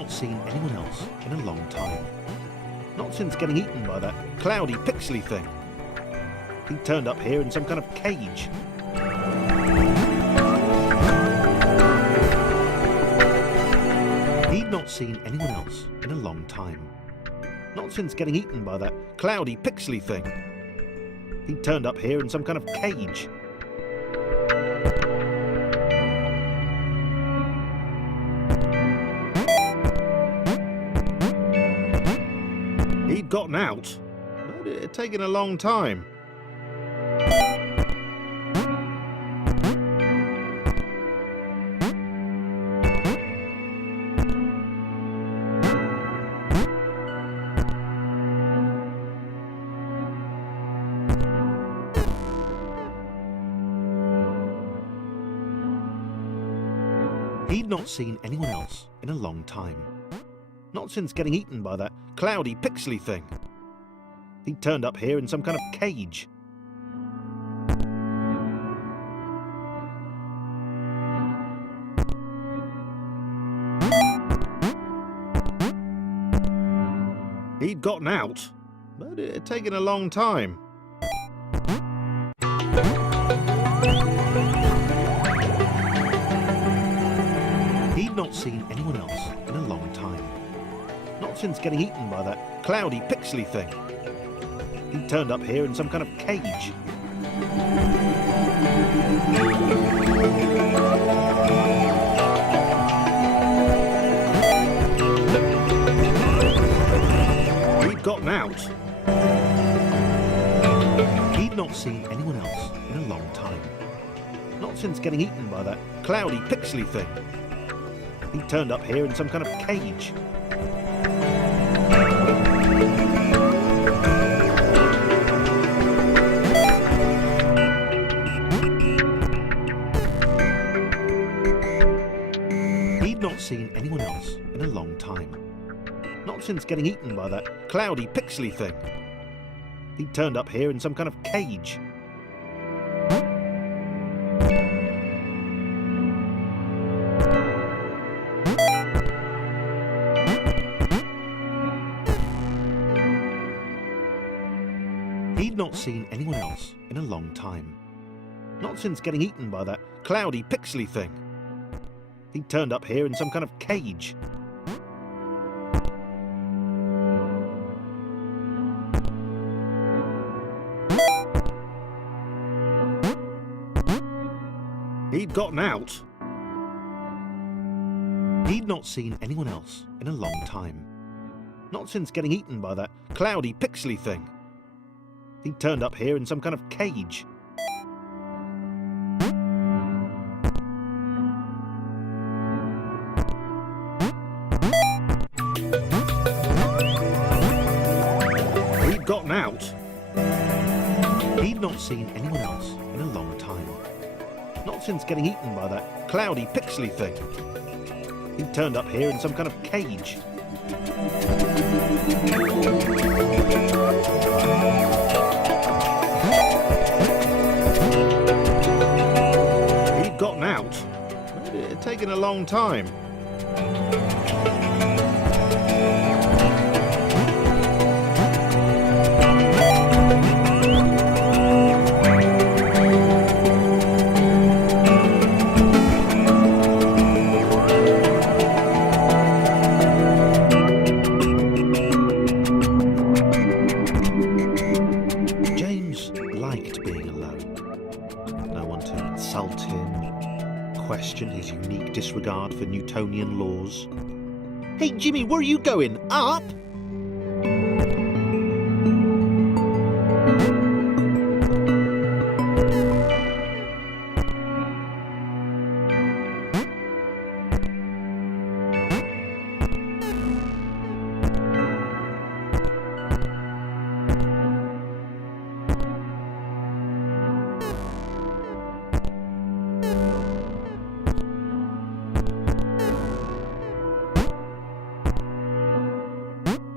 not seen anyone else in a long time. Not since getting eaten by that cloudy pixely thing. He turned up here in some kind of cage. He'd not seen anyone else in a long time. Not since getting eaten by that cloudy pixely thing. He turned up here in some kind of cage. He'd gotten out, but it had taken a long time. He'd not seen anyone else in a long time. Not since getting eaten by that cloudy pixely thing. He turned up here in some kind of cage. He'd gotten out, but it had taken a long time. He'd not seen anyone else in a long time. Not since getting eaten by that cloudy pixely thing. He turned up here in some kind of cage. He'd gotten out. He'd not seen anyone else in a long time. Not since getting eaten by that cloudy pixely thing. He turned up here in some kind of cage. He'd not seen anyone else in a long time. Not since getting eaten by that cloudy pixely thing. He turned up here in some kind of cage. He'd not seen anyone else in a long time. Not since getting eaten by that cloudy pixely thing. He turned up here in some kind of cage. He'd gotten out. He'd not seen anyone else in a long time. Not since getting eaten by that cloudy pixely thing. He turned up here in some kind of cage. He'd gotten out. He'd not seen anyone else in a long time. Not since getting eaten by that cloudy pixely thing. He turned up here in some kind of cage. He'd gotten out, but it had taken a long time. Insult him, question his unique disregard for Newtonian laws. Hey Jimmy, where are you going? Up?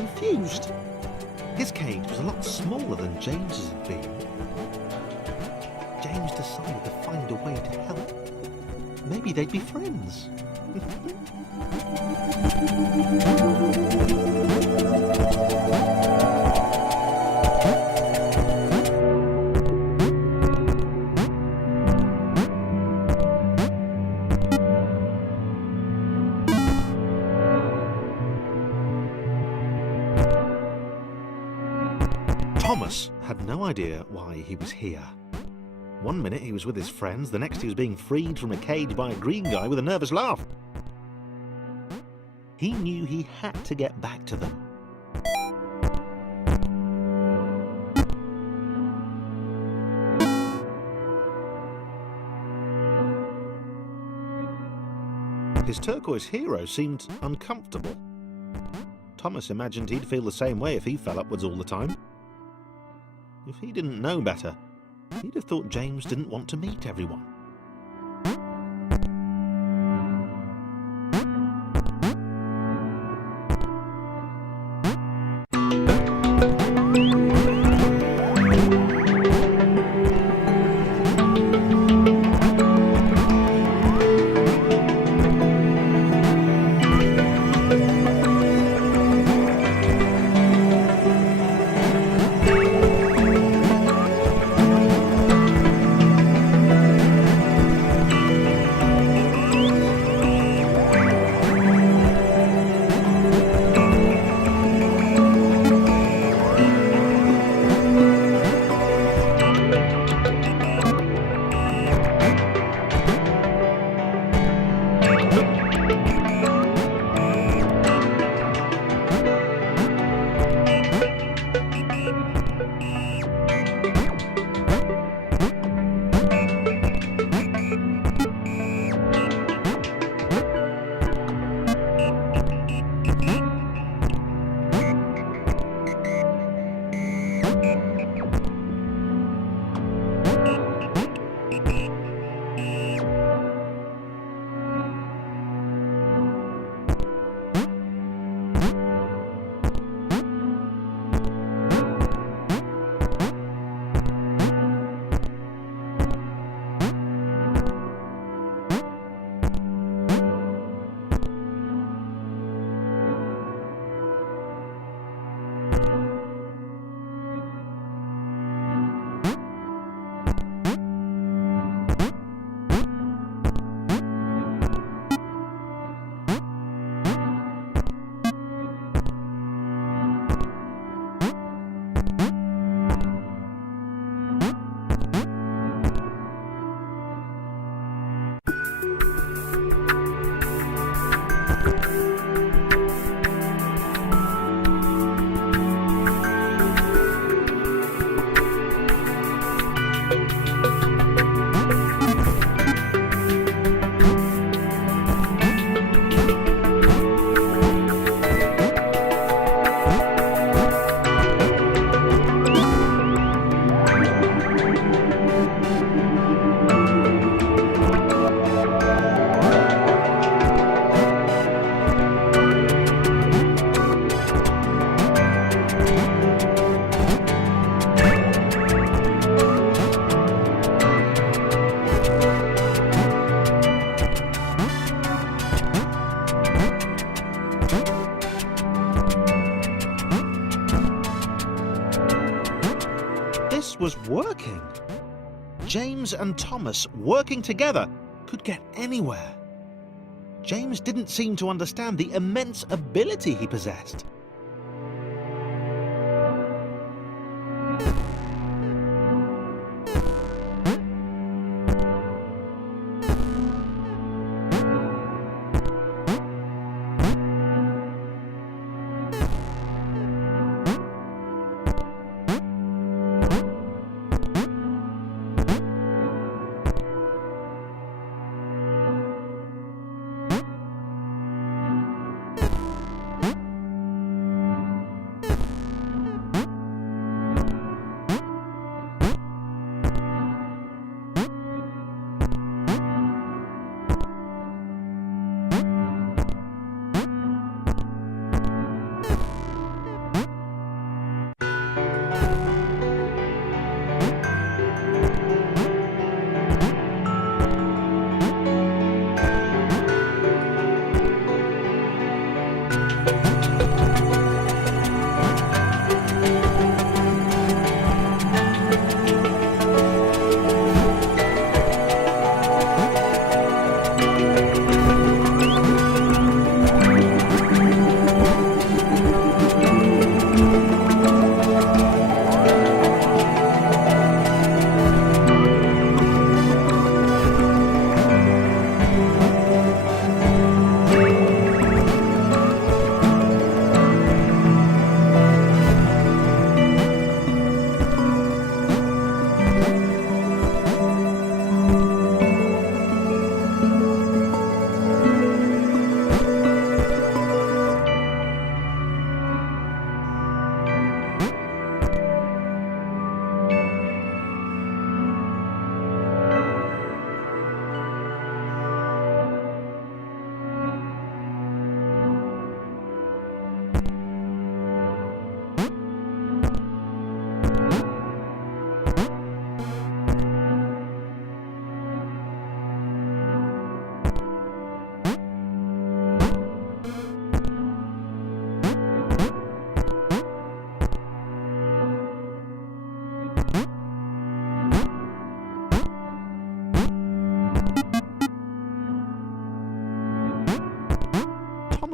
confused. His cage was a lot smaller than James's had been. James decided to find a way to help. Maybe they'd be friends. Thomas had no idea why he was here. One minute he was with his friends, the next he was being freed from a cage by a green guy with a nervous laugh. He knew he had to get back to them. His turquoise hero seemed uncomfortable. Thomas imagined he'd feel the same way if he fell upwards all the time. If he didn't know better, he'd have thought James didn't want to meet everyone. Was working. James and Thomas working together could get anywhere. James didn't seem to understand the immense ability he possessed.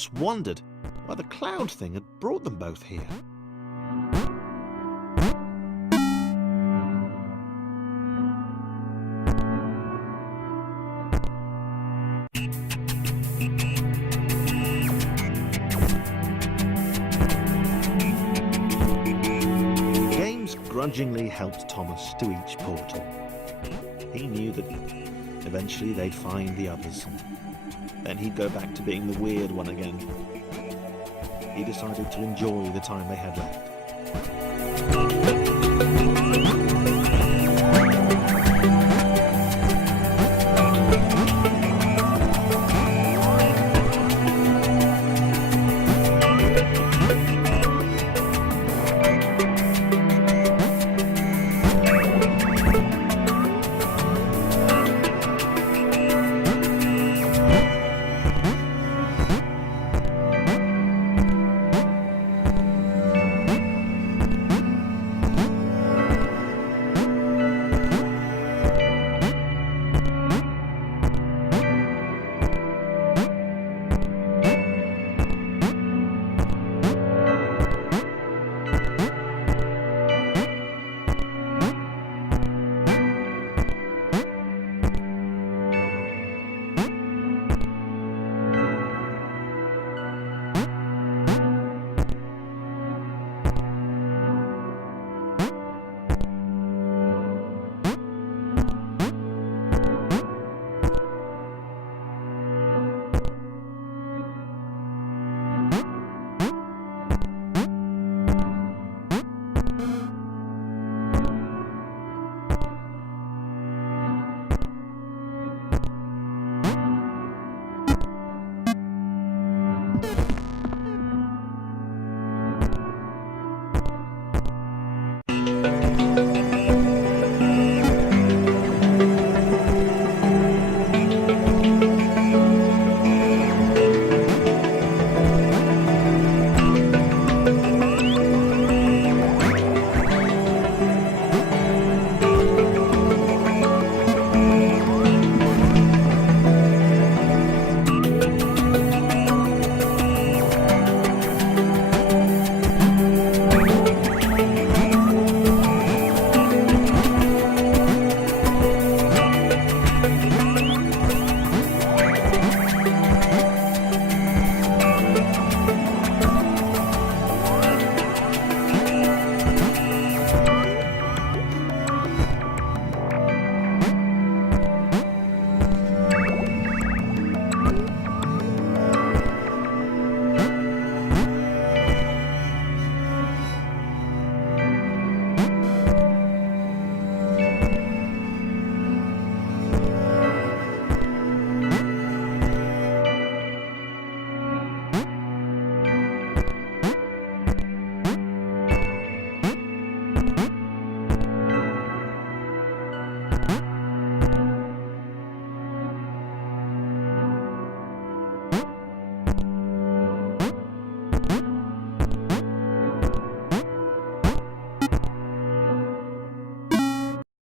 Thomas wondered why the cloud thing had brought them both here. Games grudgingly helped Thomas to each portal. He knew that eventually they'd find the others. Then he'd go back to being the weird one again. He decided to enjoy the time they had left.